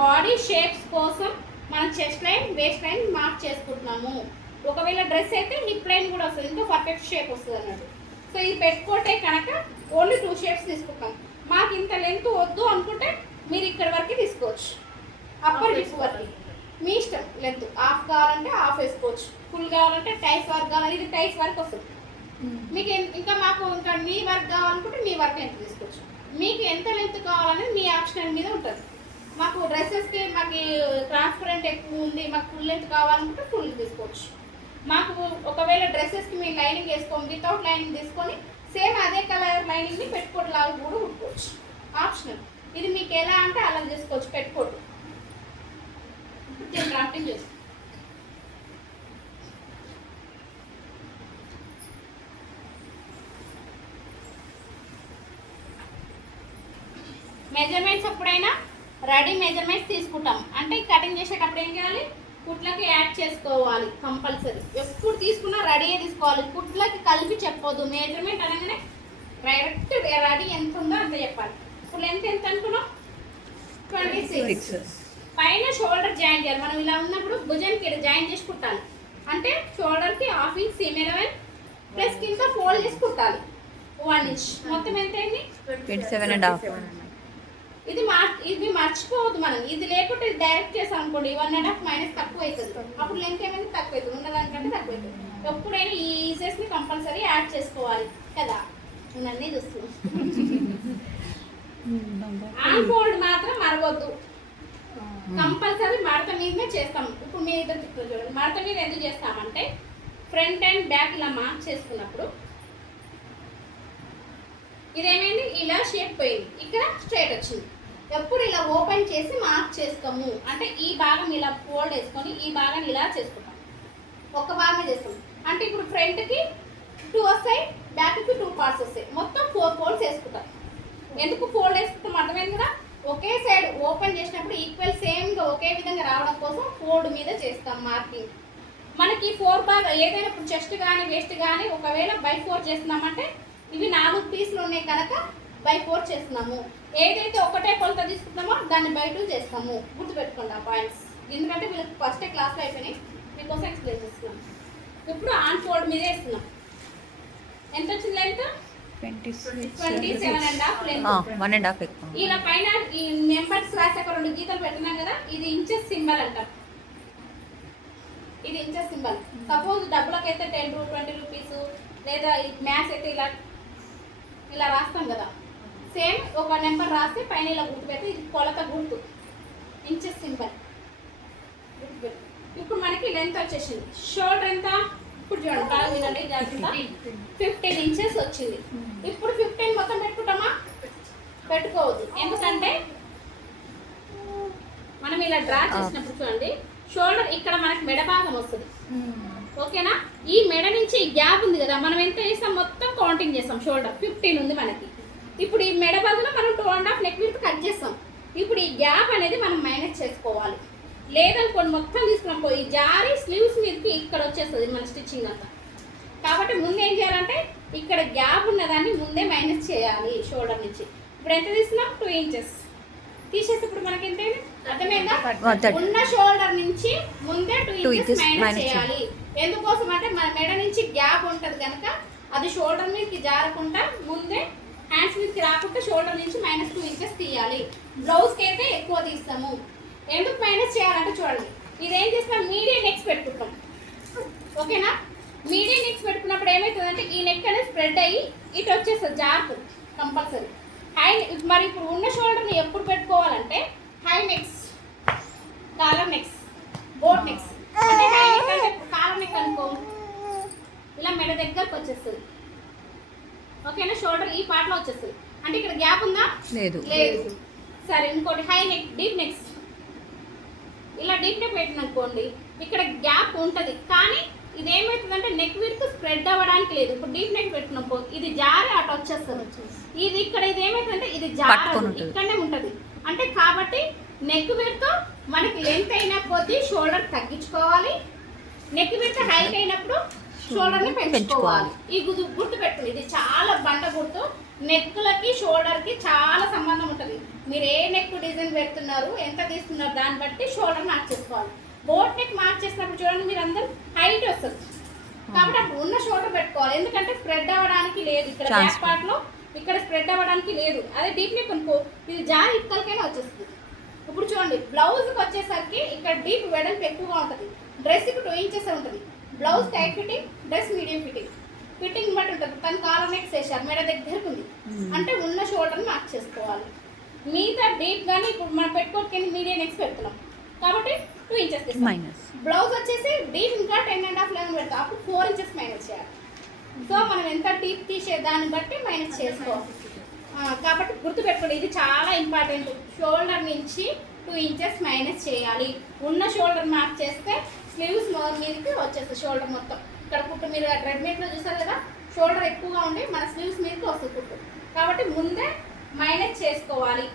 Body shapes కోసం మనం chest line waist line mark చేసుకుంటున్నాము. ఒకవేళ డ్రెస్ అయితే హిప్ లైన్ కూడా వస్తుంది, ఇంకా పర్ఫెక్ట్ షేప్ వస్తుంది అన్నట్టు. సో ఇది పెట్టుకుంటే కనుక ఓన్లీ 2 షేప్స్ తీసుకుంటాం. మాకు ఇంత లెంత్ వద్దు అనుకుంటే మీరు ఇక్కడ వరకు తీసుకోవచ్చు, అప్పర్ హిప్ వరకు మీ ఇష్టం. లెంత్ హాఫ్ కావాలంటే హాఫ్ వేసుకోవచ్చు, ఫుల్ కావాలంటే టైస్ వర్క్ కావాలి, ఇది టైస్ వర్క్ వస్తుంది మీకు. ఇంకా మాకు ఇంకా మీ వర్క్ కావాలనుకుంటే మీ వర్క్ ఎంత తీసుకోవచ్చు. మీకు ఎంత లెంత్ కావాలనేది మీ ఆప్షన్ మీద ఉంటుంది. మాకు డ్రెస్సెస్కి మాకు ట్రాన్స్పరెంట్ ఎక్కువ ఉంది, మాకు ఫుల్ లెంత్ కావాలనుకుంటే ఫుల్ తీసుకోవచ్చు. మాకు ఒకవేళ డ్రెస్సెస్కి మీ లైనింగ్ వేసుకోండి, వితౌట్ లైనింగ్ తీసుకొని సేమ్ అదే కలర్ లైనింగ్ని పెట్టుకోవడం లాగా కూడా కుట్టుకోవచ్చు, ఆప్షనల్. ఇది మీకు ఎలా అంటే అలా చేసుకోవచ్చు పెట్టుకోవడం. దీన్ని డ్రాఫ్టింగ్ చేసుకో. మెజర్మెంట్స్ ఎప్పుడైనా రెడీ మెజర్మెంట్స్ తీసుకుంటాం అంటే కటింగ్ చేసేటప్పుడు ఏం చేయాలి, కుట్లకి యాడ్ చేసుకోవాలి కంపల్సరీ. ఎప్పుడు తీసుకున్నా రెడీయే తీసుకోవాలి, కుట్లకి కలిపి చెప్పొద్దు. మెజర్మెంట్ అనగానే డైరెక్ట్ రెడీ ఎంత ఉందో అంత చెప్పాలి. ఇప్పుడు లెంత్ ఎంత అనుకున్నాం 26. పైన షోల్డర్ జాయిన్ చేయాలి. మనం ఇలా ఉన్నప్పుడు భుజంకి జాయిన్ చేసి కుట్టాలి, అంటే షోల్డర్కి 1/2 ఇంచ్ సీమ్ 11 ప్లస్ కింద ఫోల్డ్ చేసి కుట్టాలి 1 ఇంచ్. మొత్తం ఎంత అయింది 27.5. ఇది మర్చిపోవద్దు మనం. ఇది లేకుంటే డైరెక్ట్ చేసాం అనుకోండి 1.5 మైనస్ తక్కువ అవుతుంది, అప్పుడు లెంత్ ఏమైంది తక్కువ అవుతుంది, ఉన్నదానికంటే తక్కువ అవుతుంది. ఎప్పుడైనా ఈ ఈజెస్ని కంపల్సరీ యాడ్ చేసుకోవాలి కదా. అన్నీ చూస్తున్నాం. ఆన్ ఫోల్డ్ మాత్రం మరవద్దు, కంపల్సరీ మడత మీదనే చేస్తాం. ఇప్పుడు మీ ఇద్దరు చెప్తారు చూడండి, మడత మీద ఎందుకు చేస్తామంటే ఫ్రంట్ అండ్ బ్యాక్ ఇలా మార్క్ చేసుకున్నప్పుడు ఇదేమైంది ఇలా షేప్ పోయింది, ఇక్కడ స్ట్రైట్ వచ్చింది. ఎప్పుడు ఇలా ఓపెన్ చేసి మార్క్ చేసుకోము, అంటే ఈ భాగం ఇలా ఫోల్డ్ వేసుకొని ఈ భాగం ఇలా చేసుకుంటాం, ఒక భాగమే చేస్తాం. అంటే ఇప్పుడు ఫ్రంట్కి 2 వస్తాయి, బ్యాక్కి 2 పార్ట్స్ వస్తాయి, మొత్తం 4 ఫోల్డ్స్ వేసుకుంటాం. ఎందుకు ఫోల్డ్ వేసుకుంటాం అర్థమైంది కదా. ఒకే సైడ్ ఓపెన్ చేసినప్పుడు ఈక్వల్ సేమ్గా ఒకే విధంగా రావడం కోసం ఫోల్డ్ మీద చేస్తాం మార్కింగ్. మనకి 4 భాగం ఏదైనా ఇప్పుడు చెస్ట్ కానీ వేస్ట్ కానీ ఒకవేళ బై 4 చేస్తున్నామంటే ఇవి 4 పీసులు ఉన్నాయి కనుక బై 4 చేస్తున్నాము. ఏదైతే ఒకటే కొలత తీసుకుంటామో దాన్ని బై 2 చేస్తాము. గుర్తుపెట్టుకోండి ఆ పాయింట్స్, ఎందుకంటే వీళ్ళకి ఫస్ట్ క్లాస్లో అయిపోయినాయి, మీకోసం ఎక్స్ప్లెయిన్ చేస్తున్నాం. ఇప్పుడు ఆన్ ఫోల్డ్ మీదే ఇస్తున్నాం. ఎంత వచ్చింది లెంత్ 27.5 లెంత్, 1.5 ఎక్కువ. ఇలా పైన ఈ నెంబర్స్ రాసాక 2 గీతలు పెట్టినాం కదా, ఇది ఇంచెస్ సింబల్ అంటాం. ఇది ఇంచెస్ సింబల్. సపోజ్ డబ్బులకైతే 10 to 20 రూపీస్, లేదా మ్యాథ్స్ అయితే ఇలా రాస్తాం కదా, సేమ్ ఒక నెంబర్ రాస్తే పైన ఇలా గుర్తు పెడితే ఇది కొలత గుర్తు, ఇంచెస్ సింబల్ గుర్తుపెట్టు. ఇప్పుడు మనకి లెంత్ వచ్చేసింది. షోల్డర్ ఎంత ఇప్పుడు చూడండి, బాగా వినండి జాగ్రత్త, 15 ఇంచెస్ వచ్చింది. ఇప్పుడు 15 మొత్తం పెట్టుకుంటామా, పెట్టుకోవద్దు. ఎందుకంటే మనం ఇలా డ్రా చేసినప్పుడు చూడండి షోల్డర్ ఇక్కడ మనకి మెడ భాగం వస్తుంది, ఓకేనా. ఈ మెడ నుంచి ఈ గ్యాప్ ఉంది కదా, మనం ఎంత చేస్తాం మొత్తం కౌంటింగ్ చేస్తాం. షోల్డర్ 15 ఉంది మనకి. ఇప్పుడు ఈ మెడ బదులు మనం 2.5 నెక్ విడ్త్ కట్ చేస్తాం. ఇప్పుడు ఈ గ్యాప్ అనేది మనం మైనస్ చేసుకోవాలి. లేదనుకోండి మొత్తం తీసుకున్నాం ఈ జారీ స్లీవ్స్ మీదకి ఇక్కడ వచ్చేస్తుంది మన స్టిచ్చింగ్ అంతా. కాబట్టి ముందు ఏం చేయాలంటే ఇక్కడ గ్యాప్ ఉన్నదాన్ని ముందే మైనస్ చేయాలి షోల్డర్ నుంచి. ఇప్పుడు ఎంత తీసుకున్నాం 2 ఇంచెస్ తీసేసి ఇప్పుడు మనకి ఎంత అర్థమైందా, ఉన్న షోల్డర్ నుంచి ముందే 2 ఇంచెస్ మైనస్ చేయాలి. ఎందుకోసం అంటే మన మెడ నుంచి గ్యాప్ ఉంటుంది కనుక అది షోల్డర్ మీదకి జారకుండా ముందే హ్యాండ్స్ మీదకి రాకుండా షోల్డర్ నుంచి -2 ఇంచెస్ తీయాలి. బ్లౌజ్కి అయితే ఎక్కువ తీస్తాము. ఎందుకు మైనస్ చేయాలంటే చూడండి, ఇదేం చేస్తాం మీడియం నెక్స్ పెట్టుకుంటాం, ఓకేనా. మీడియం నెక్స్ పెట్టుకున్నప్పుడు ఏమవుతుందంటే ఈ నెక్ అనేది స్ప్రెడ్ అయ్యి ఇటు వచ్చేస్తుంది జార్పు కంపల్సరీ. హై మరి ఇప్పుడు ఉన్న షోల్డర్ని ఎప్పుడు పెట్టుకోవాలంటే high next, caller next, boat necks. అంటే హై నెక్ అంటే కాలర్ నెక్ అనుకో ఇలా మెడ దగ్గరకు వచ్చేస్తుంది, ఓకేనా. షోల్డర్ ఈ పార్ట్లో వచ్చేస్తుంది, అంటే ఇక్కడ గ్యాప్ ఉందా లేదు. సరే ఇంకోటి హై నెక్, డీప్ నెక్స్. ఇలా డీప్ నెక్ పెట్టిననుకోండి ఇక్కడ గ్యాప్ ఉంటుంది, కానీ ఇది ఏమవుతుందంటే నెక్ విడ్త్ స్ప్రెడ్ అవ్వడానికి లేదు. ఇప్పుడు డీప్ నెక్ పెట్టినప్పో ఇది జారి అటు వచ్చేస్తుంది. ఇది ఇక్కడ ఇది ఏమవుతుందంటే ఇది జారదు, ఇక్కడనే ఉంటుంది. అంటే కాబట్టి నెక్ విడ్త్ మనకి లెంత్ అయిన కొద్దీ షోల్డర్ తగ్గించుకోవాలి. నెక్ విడ్త్ హైట్ అయినప్పుడు షోల్డర్ ని పెంచుకోవాలి. ఈ గుర్తు పెట్టుకోండి, ఇది చాలా బండ గుర్తు. నెక్లకి షోల్డర్ కి చాలా సంబంధం ఉంటుంది. మీరు ఏ నెక్ డిజైన్ పెడుతున్నారు, ఎంత తీస్తున్నారు, దాన్ని బట్టి షోల్డర్ మార్క్ చేసుకోవాలి. బోట్ నెక్ మార్క్ చేసినప్పుడు చూడండి మీరు అందరూ హైట్ వస్తుంది, కాబట్టి అప్పుడు ఉన్న షోల్డర్ పెట్టుకోవాలి. ఎందుకంటే స్ప్రెడ్ అవ్వడానికి లేదు, ఇక్కడ బ్యాక్ పార్ట్ లో ఇక్కడ స్ప్రెడ్ అవ్వడానికి లేదు. అదే డీప్ నెక్ అనుకో, ఇది జారి ఇక్కడికైనా వచ్చేస్తుంది. ఇప్పుడు చూడండి బ్లౌజ్కి వచ్చేసరికి ఇక్కడ డీప్ వెడల్పు ఎక్కువగా ఉంటుంది, డ్రెస్కి 2 ఇంచెస్ ఉంటుంది. Blouse tight fitting, dress medium fitting. Fitting బట్టి ఉంటుంది. తన కాలర్ నెక్స్ వేసారు, మెడ దగ్గరకు ఉంది అంటే ఉన్న షోల్డర్ని మార్క్ చేసుకోవాలి. మిగతా డీప్ కానీ ఇప్పుడు మనం పెట్టుకోవడానికి మీడియం నెక్స్ పెడుతున్నాం కాబట్టి 2 ఇంచెస్ మైనస్. బ్లౌజ్ వచ్చేసి డీప్ ఇంకా 10.5 11 పెడతాం, అప్పుడు 4 ఇంచెస్ మైనస్ చేయాలి. సో మనం ఎంత డీప్ తీసే దాన్ని బట్టి మైనస్ చేసుకోవాలి. కాబట్టి గుర్తుపెట్టుకోండి, ఇది చాలా ఇంపార్టెంట్. షోల్డర్ నుంచి 2 ఇంచెస్ మైనస్ చేయాలి. ఉన్న షోల్డర్ మార్క్ చేస్తే స్లీవ్స్ మీదకి వచ్చేస్తుంది షోల్డర్ మొత్తం. ఇక్కడ కుట్టు మీరు రెడీమేడ్లో చూసారు కదా, షోల్డర్ ఎక్కువగా ఉండి మన స్లీవ్స్ మీదకి వస్తుంది కుట్టు. కాబట్టి ముందే మైనస్ చేసుకోవాలి.